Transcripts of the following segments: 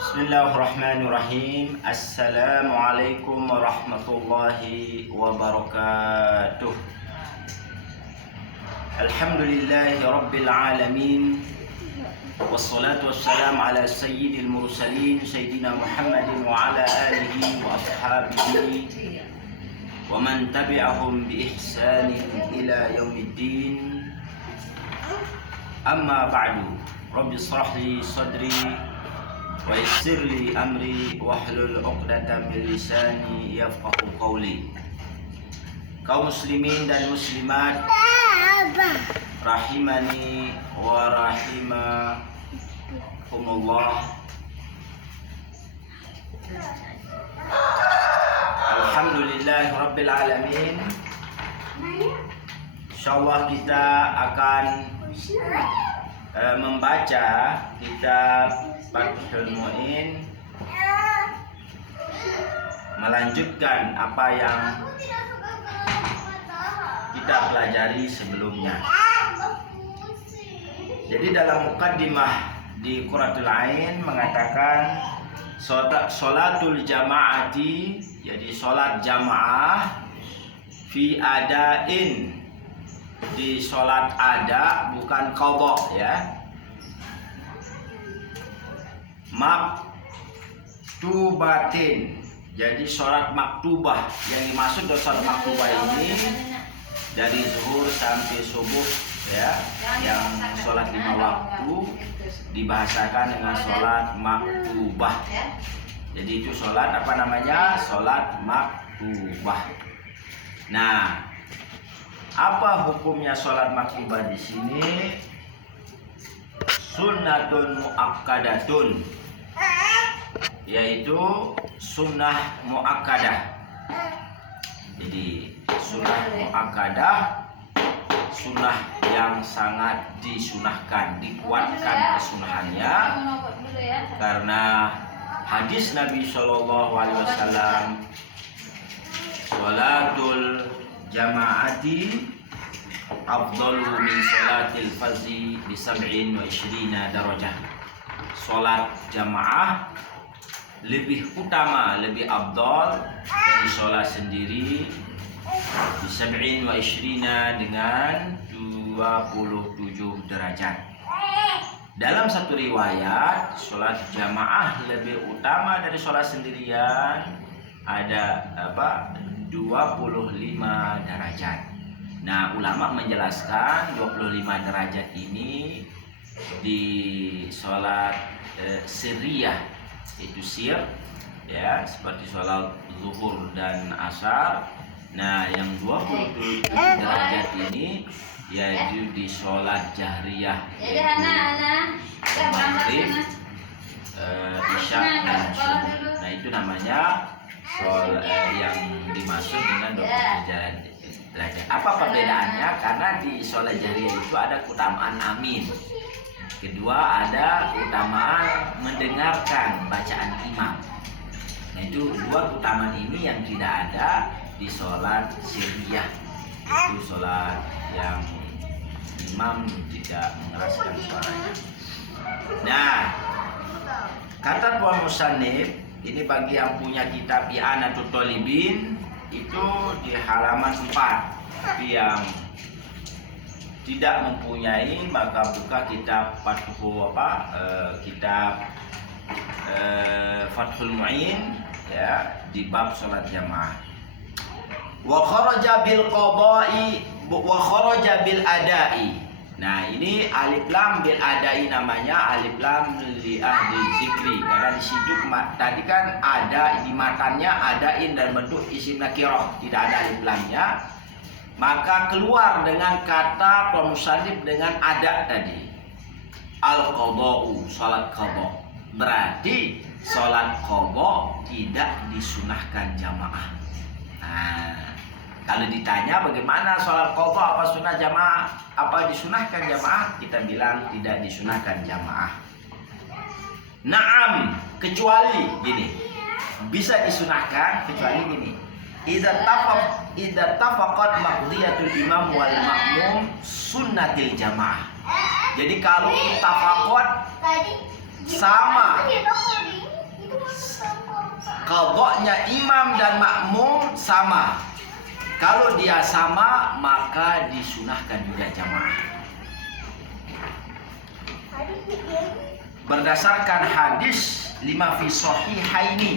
Bismillahirrahmanirrahim. Assalamualaikum warahmatullahi wabarakatuh. Alhamdulillahi rabbil alamin. Wassalatu wassalamu ala sayyidil mursalin Sayyidina Muhammadin wa ala alihi wa ashabihi wa man tabi'ahum bi ihsanin ila yaumiddin. Amma ba'du. Rabbi shrah li sadri wa yassir li amri wahlul 'uqdatam min lisani yafqahu qawli. Kaum muslimin dan muslimat rahimani wa rahimakumullah. Alhamdulillahi rabbil alamin. Insyaallah kita akan membaca kitab Fathul Mu'in, melanjutkan apa yang kita pelajari sebelumnya. Jadi dalam mukaddimah di Qurratul Ain mengatakan sholatul jamaati, jadi sholat jamaah fi adain, di sholat ada bukan qadha ya. Maktubatin, jadi sholat maktubah. Yang dimaksud dari sholat maktubah ini dari zuhur sampai subuh ya, yang sholat 5 waktu dibahasakan dengan sholat maktubah. Jadi itu sholat apa namanya? Sholat maktubah. Nah, apa hukumnya sholat maktubah di sini? Sunnatun muakkadatun, yaitu sunnah muakkadah. Jadi sunnah muakkadah, sunnah yang sangat disunahkan, dikuatkan kesunahannya karena hadis Nabi SAW, sholatul jamaati afdalu min sholatil fardhi bi 27 darajah. Sholat jamaah lebih utama, lebih afdal dari sholat sendiri bi 27 dengan 27 derajat. Dalam satu riwayat, sholat jamaah lebih utama dari sholat sendirian, ada 25 derajat. Nah, ulama menjelaskan 25 derajat ini di sholat sirriyah, itu sir ya, seperti sholat zuhur dan asar. Nah, yang 27 derajat ini yaitu di sholat jahriyah, yaitu maghrib, isya dan subuh. Nah, itu namanya sholat yang dimaksud dengan 27 derajat. Apa perbedaannya? Karena di sholat jahriyah itu ada keutamaan amin. Kedua, ada keutamaan mendengarkan bacaan imam. Nah, itu dua keutamaan ini yang tidak ada di sholat sirriyah. Itu sholat yang imam tidak mengeraskan suaranya. Nah, kata Tuan Musannif, ini bagi yang punya kitab I'anatul Thalibin, itu di halaman 4. Tapi yang tidak mempunyai maka buka kitab Fathul Mu'in ya, di bab sholat jamaah. Wa kharaja bil qada'i wa kharaja bil adai. Nah, ini alif lam bil adai namanya, alif lam li ahli zikri, karena di situ tadi kan ada di matannya adain dan bentuk isim nakirah, tidak ada alif lamnya, maka keluar dengan kata musannif dengan ada tadi, al qada'u, salat qada. Berarti salat qada tidak disunahkan jamaah. Nah, kalau ditanya bagaimana sholat qadha, apa sunnah jamaah, apa disunahkan jamaah, kita bilang tidak disunahkan jamaah. Naam, kecuali gini, bisa disunahkan kecuali gini. Idza tafaqat maqdiyatul imam wal ma'mum sunnatil jamaah. Jadi kalau tafaqat sama qadanya imam dan makmum sama. Kalau dia sama, maka disunahkan juga jamaah. Berdasarkan hadis 5 fi sahihaini,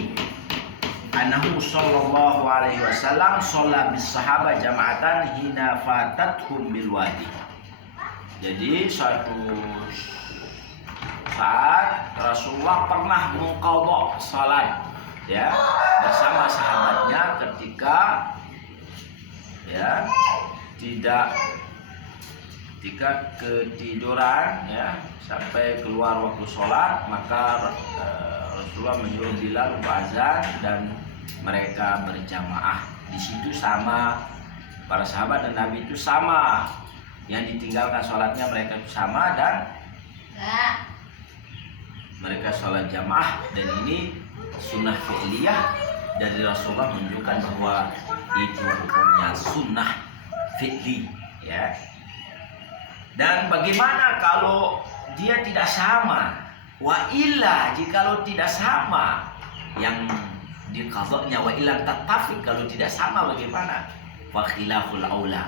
annahu sallallahu alaihi wasallam shalla bis sahabah jama'atan hina fatathum bil wadi. Jadi suatu saat Rasulullah pernah mengqadha salat ya bersama sahabatnya ketika ya ketika ketiduran ya sampai keluar waktu sholat, maka Rasulullah menyuruh Bilal untuk azan dan mereka berjamaah. Di situ sama, para sahabat dan Nabi itu sama, yang ditinggalkan sholatnya mereka itu sama dan mereka sholat jamaah. Dan ini sunnah fi'liyah dari Rasulullah, menunjukkan bahwa itu hukumnya sunnah fi'li ya. Dan bagaimana kalau dia tidak sama? Wa illa, jikalau tidak sama yang diqadhanya, wa illa tattafiq, kalau tidak sama bagaimana? Fa khilaful aula,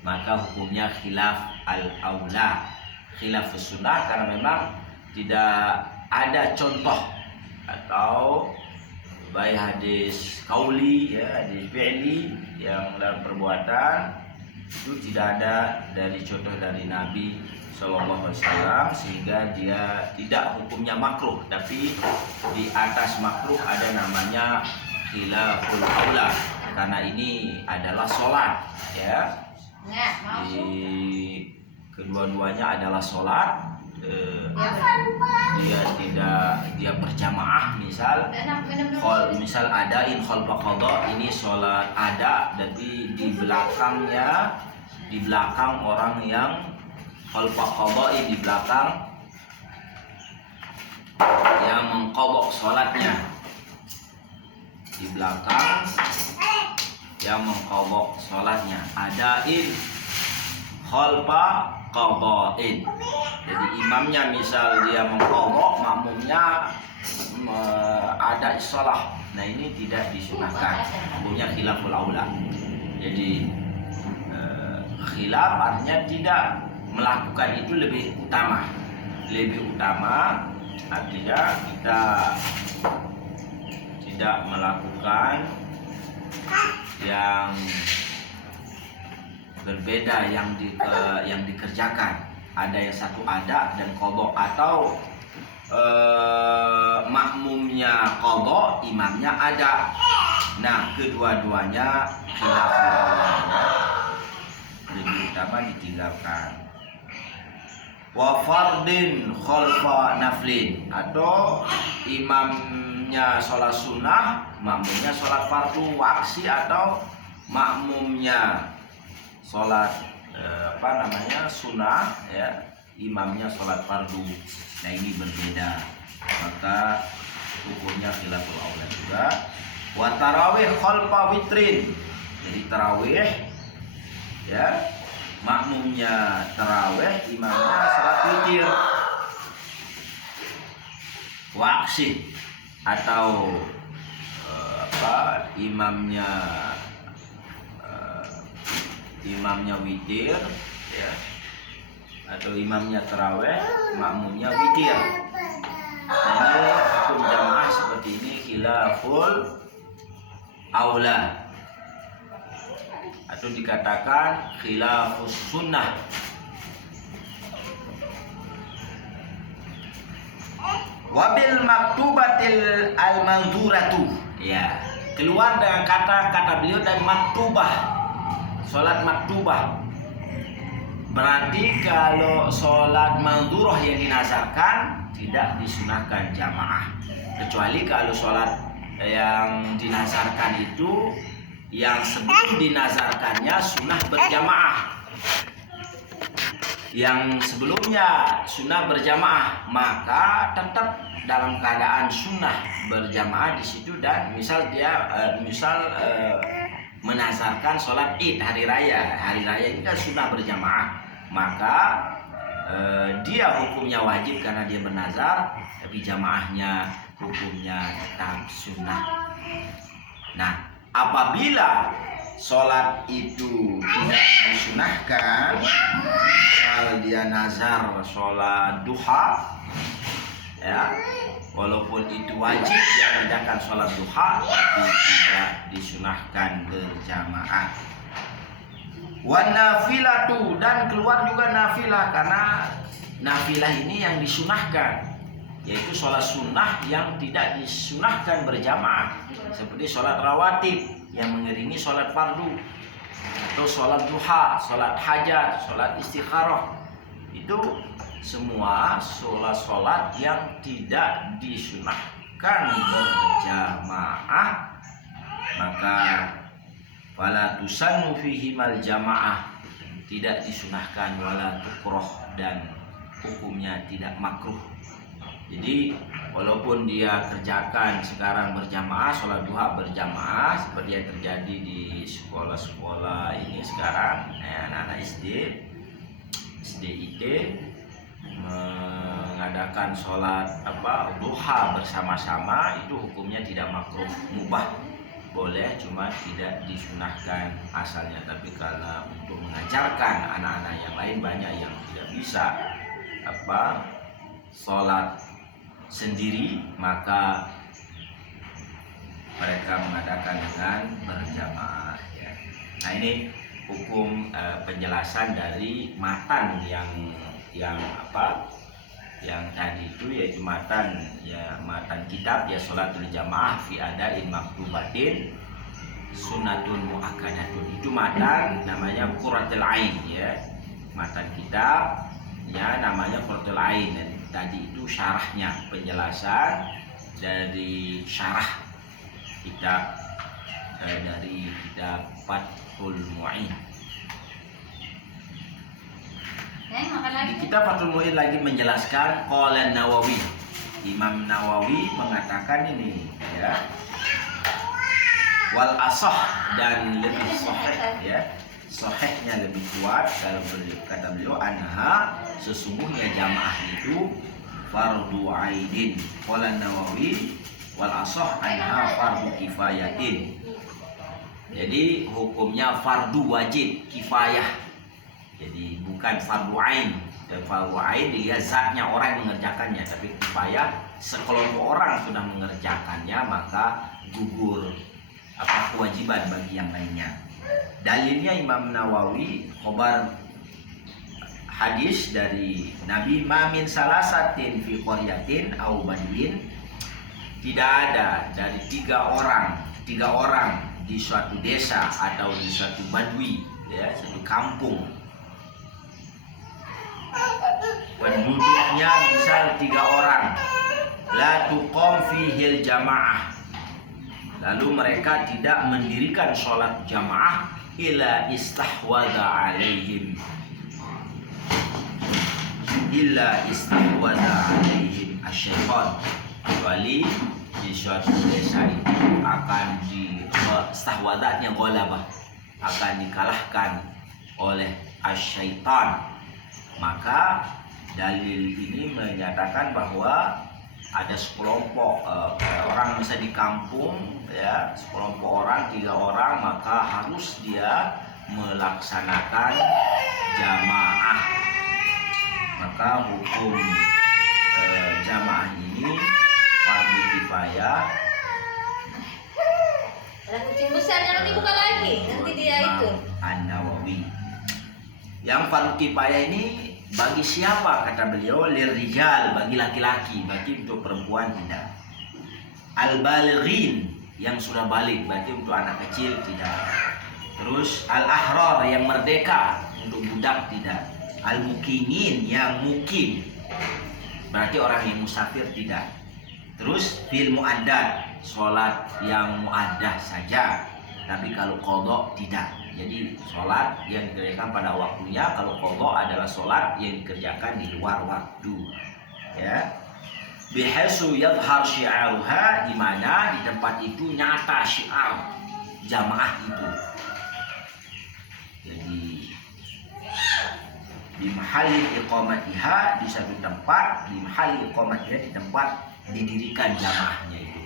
maka hukumnya khilaf al aula, khilaf sunnah, karena memang tidak ada contoh atau baik hadis kauli ya, hadis fi'li yang dalam perbuatan itu tidak ada dari contoh dari Nabi Sallallahu Alaihi Wasallam, sehingga dia tidak hukumnya makruh. Tapi di atas makruh ada namanya khilaful aula, karena ini adalah sholat ya. Di kedua-duanya adalah sholat. Dia berjamaah, misal adain khalfa qadha, ini sholat ada, tapi di belakang orang yang khalfa qadha, di belakang yang mengqadha sholatnya, di belakang yang mengqadha sholatnya, adain khalfa qadha'in. Jadi imamnya misal dia mengqadha, makmumnya ada shalah. Nah, ini tidak disunahkan, hukumnya khilaful aula. Jadi khilaf artinya tidak melakukan itu lebih utama. Lebih utama artinya kita tidak melakukan yang berbeda yang dikerjakan. Ada yang satu ada dan qadha, atau makmumnya qadha, imamnya ada. Nah, kedua-duanya khilaful aula, lebih utama ditinggalkan. Wa fardin khalfa naflin, atau imamnya sholat sunnah, makmumnya sholat fardu waksi, atau makmumnya sholat sunnah ya, imamnya sholat fardu. Nah, ini berbeda, maka hukumnya khilaful aula juga. Wa tarawih khalfa witrin, jadi tarawih ya, makmumnya tarawih, imamnya sholat witir. Waksi, atau imamnya witir ya, atau imamnya tarawih, makmumnya witir. Nah, ini hukum jamaah seperti ini khilaful aula, atau dikatakan khilafus sunnah. Wabil maktubatil al-manzuratu ya, keluar dengan kata beliau dan maktubah, sholat maktubah. Berarti kalau sholat manzurah yang dinazarkan tidak disunahkan jamaah, kecuali kalau sholat yang dinazarkan itu yang sebelum dinazarkannya sunnah berjamaah, yang sebelumnya sunnah berjamaah, maka tetap dalam keadaan sunnah berjamaah di situ. Dan misal dia menazarkan sholat id, hari raya ini kan sunnah berjamaah, maka dia hukumnya wajib karena dia bernazar, tapi jamaahnya hukumnya tetap sunnah. Nah, apabila sholat itu tidak disunahkan, kalau dia nazar sholat duha, ya, walaupun itu wajib dia kerjakan sholat duha, tapi tidak disunahkan berjamaah. Wan nafilatu, dan keluar juga nafilah, karena nafilah ini yang disunahkan, yaitu sholat sunnah yang tidak disunahkan berjamaah, seperti sholat rawatib yang mengiringi sholat fardu, atau sholat duha, sholat hajat, sholat istikharah. Itu semua sholat-sholat yang tidak disunahkan berjamaah, maka fala tusannu fihi mal jamaah, tidak disunahkan, wala tukroh, dan hukumnya tidak makruh. Jadi walaupun dia kerjakan sekarang berjamaah, sholat duha berjamaah, seperti yang terjadi di sekolah-sekolah ini sekarang, anak-anak SD, SDIT mengadakan sholat duha bersama-sama, itu hukumnya tidak makruh, mubah, boleh, cuma tidak disunahkan asalnya. Tapi kalau untuk mengajarkan anak-anak yang lain, banyak yang tidak bisa sholat sendiri, maka mereka mengadakan dengan berjamaah, ya. Nah, ini hukum penjelasan dari matan yang tadi itu, yaitu matan kitab, ya, sholatul jamaah fi adain maktubatin sunnatun muakkadatun. Itu matan namanya Qurratul Ain, ya. Matan kitab ya namanya Qurratul Ain. Dan tadi itu syarahnya, penjelasan dari syarah kitab dari kitab Fathul Mu'in. Di kitab Fathul Mu'in lagi menjelaskan, qala Nawawi, Imam Nawawi mengatakan ini, ya, wal asah, dan lebih sahih, ya, sahihnya lebih kuat, kalau kata beliau, anha, sesungguhnya jamaah itu fardu aidin. Qala Nawawi wal asah anha fardu kifayatin. Jadi hukumnya fardu wajib kifayah, jadi bukan fardu ain. Dan fardu ain dilihat zatnya orang yang mengerjakannya, tapi kifayah sekelompok orang sudah mengerjakannya, maka gugur kewajiban bagi yang lainnya. Dalilnya Imam Nawawi khobar hadis dari Nabi, ma min salasatin fi qaryatin au badin, tidak ada dari tiga orang di suatu desa atau di suatu badui, ya, suatu kampung, penduduknya misal 3 orang, la tuqam fihil jamaah, lalu mereka tidak mendirikan sholat jamaah, illa istahwadha alaihim asyaitan, kecuali di suatu desa itu akan istahwadhatnya ghalabah, akan dikalahkan oleh asyaitan. Maka dalil ini menyatakan bahwa ada sekelompok orang, misalnya di kampung, ya, sekelompok orang, 3 orang, maka harus dia melaksanakan jamaah. Maka hukum jamaah ini fardu kifayah. Ada kucing besar, jangan dibuka lagi, nanti dia itu. An-Nawawi. Yang fardu kifayah ini bagi siapa, kata beliau, lirijal, bagi laki-laki, bagi untuk perempuan tidak. Al-balighin, yang sudah balik, berarti untuk anak kecil tidak. Terus al-ahrar, yang merdeka, untuk budak tidak. Al-mukimin, yang mukim, berarti orang yang musafir tidak. Terus fil mu'addad, sholat yang mu'addah saja, tapi kalau qadha tidak. Jadi sholat yang dikerjakan pada waktunya, kalau qadha adalah sholat yang dikerjakan di luar waktu, ya. Bihaitsu yadhhar syi'aruha, di mana di tempat itu nyata syiar jamaah itu. Jadi di mahali iqamatiha, di satu tempat, di mahali iqamatiha, di tempat didirikan jamaahnya itu.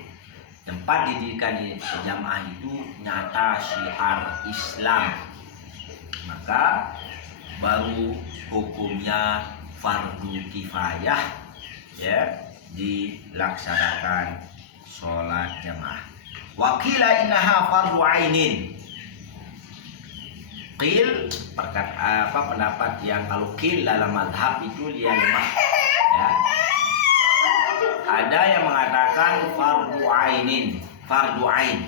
Tempat didirikan jamaah itu nyata syiar Islam, maka baru hukumnya fardu kifayah ya dilaksanakan sholat jamaah. Wakila innaha fardu ainin. Qil pendapat yang kalau qil dalam mazhab itu dia lemah ya. Ada yang mengatakan fardu ainin, fardu ain.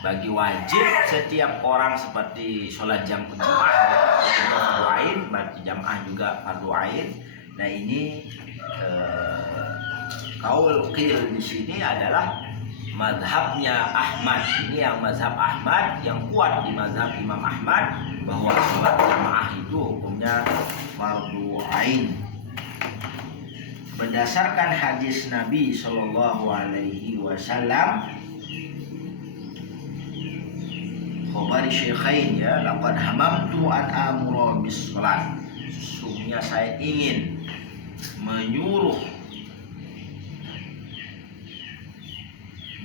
Bagi wajib setiap orang seperti sholat jamaah ya, fardu ain, berarti jamaah juga fardu ain. Nah ini kaul qil di sini adalah mazhabnya Ahmad. Ini yang mazhab Ahmad, yang kuat di mazhab Imam Ahmad, bahwa sholat jamaah itu hukumnya fardu ain. Berdasarkan hadis Nabi Shallallahu Alaihi Wasallam, khabar Syekhain ya, laqad hamamtu an amura bis salat. Sesungguhnya saya ingin menyuruh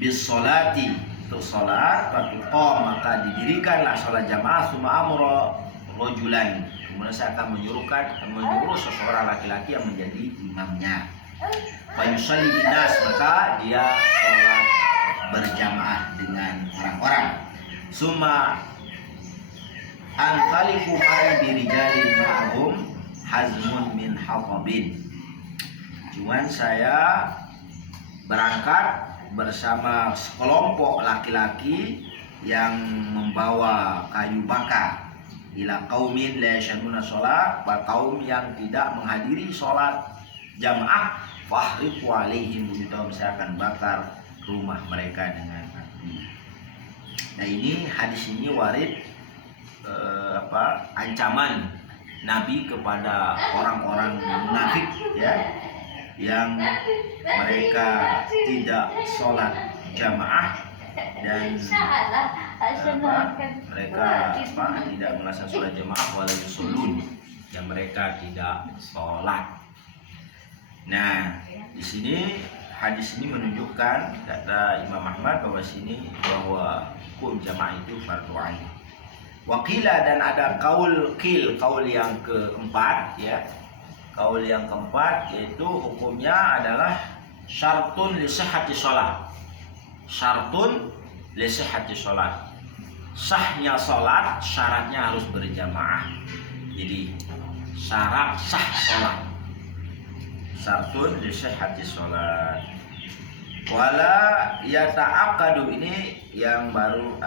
bis salati, untuk salat, fatuqam, maka didirikanlah salat jamaah, summa amra rajulan, kemudian saya akan menyuruh seseorang laki-laki yang menjadi imamnya. Fayusalli binas, maka dia salat berjamaah dengan orang-orang. Summa antaliku ma'i birijalin ma'hum hazmun min hatabin. Cuman saya berangkat bersama sekelompok laki-laki yang membawa kayu bakar, ila qaumin la yashhaduna sholat, kaum yang tidak menghadiri sholat jamaah, fahriqu alaihim buyutahum, saya akan bakar rumah mereka dengan api. Nah ini hadis ini warid ancaman Nabi kepada orang-orang munafik ya, yang mereka tidak sholat jamaah dan mereka tidak melaksanakan sholat jamaah, walau yusolun, yang mereka tidak sholat. Nah di sini hadis ini menunjukkan, kata Imam Ahmad, bahwa hukum jamaah itu fardu ain. Wakila, dan ada kaul yang keempat ya. Kaul yang keempat yaitu hukumnya adalah syartun li sihhati sholat. Syartun li sihhati sholat. Sahnya sholat syaratnya harus berjamaah. Jadi syarat sah sholat. Syartun li sihhati sholat. Wala yata'aqqadu, ini yang baru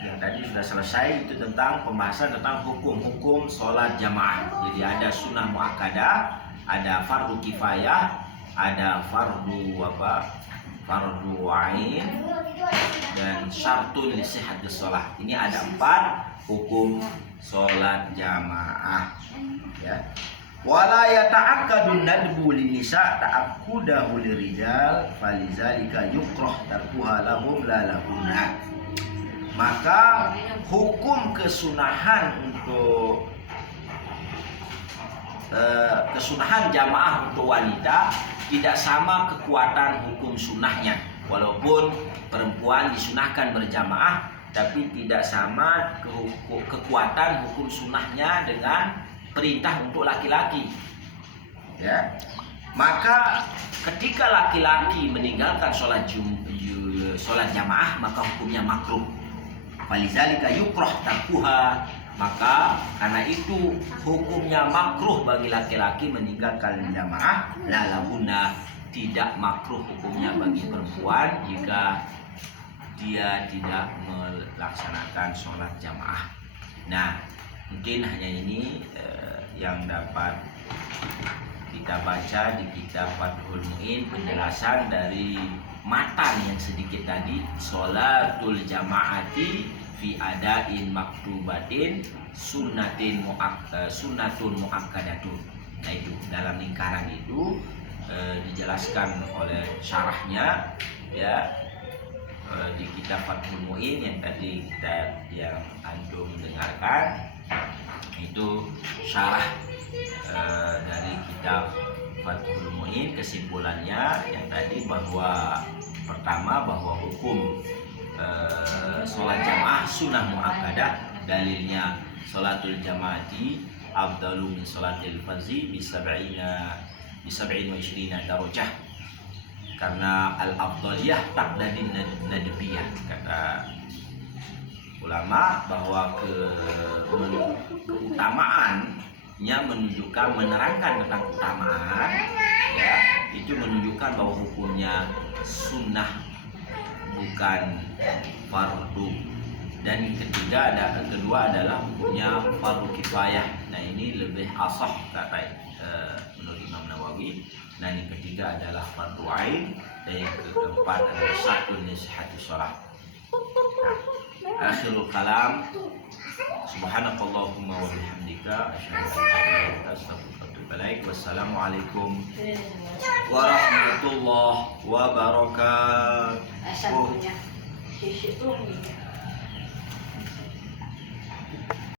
yang tadi sudah selesai, itu tentang pembahasan tentang hukum-hukum sholat jamaah. Jadi ada sunnah muakkadah, ada fardu kifayah, ada fardu ain, dan syartun li sihhatis shalah. Ini ada 4 hukum sholat jamaah ya. Wala yata'akkadun nadbu linnisa ta'akkudahu lirijal falizalika yukrah tarkuha lahum la lahunna. Maka hukum kesunahan untuk kesunahan jamaah untuk wanita tidak sama kekuatan hukum sunahnya. Walaupun perempuan disunahkan berjamaah, tapi tidak sama kekuatan hukum sunahnya dengan perintah untuk laki-laki ya. Maka ketika laki-laki meninggalkan sholat jamaah, maka hukumnya makruh. Falizalika yukrah tarkuha, maka karena itu hukumnya makruh bagi laki-laki meninggalkan jamaah. La lahunna, tidak makruh hukumnya bagi perempuan jika dia tidak melaksanakan sholat jamaah. Nah, mungkin hanya ini yang dapat kita baca di kitab Fathul Mu'in, penjelasan dari matan yang sedikit tadi, sholatul jamaati fi adain maktubatin sunnatun muakkadatun. Nah itu dalam lingkaran itu dijelaskan oleh syarahnya ya, di kitab Fathul Mu'in yang tadi yang antum dengarkan, itu syarah dari kitab Fathul Muin kesimpulannya yang tadi bahwa pertama bahwa hukum sholat jamaah sunnah muakkadah, dalilnya sholatul jamaati afdalu min sholatil fardhi bi 27 darajah, karena al afdaliyah taqdadin nadbiyah, kata ulama bahwa keutamaannya menunjukkan, menerangkan tentang keutamaan, ya, itu menunjukkan bahwa hukumnya sunnah bukan fardu. Dan kedua adalah hukumnya fardu kifayah. Nah ini lebih asah kata menurut Imam Nawawi. Dan yang ketiga adalah fardu ain, dan yang keempat adalah syartun li sihhati shalah. Akhirul kalam, subhanakallahumma wa bihamdika asyhadu an la ilaha illa anta astaghfiruka wa atubu ilaik. Wassalamualaikum warahmatullahi wabarakatuh. Asalnya, sisi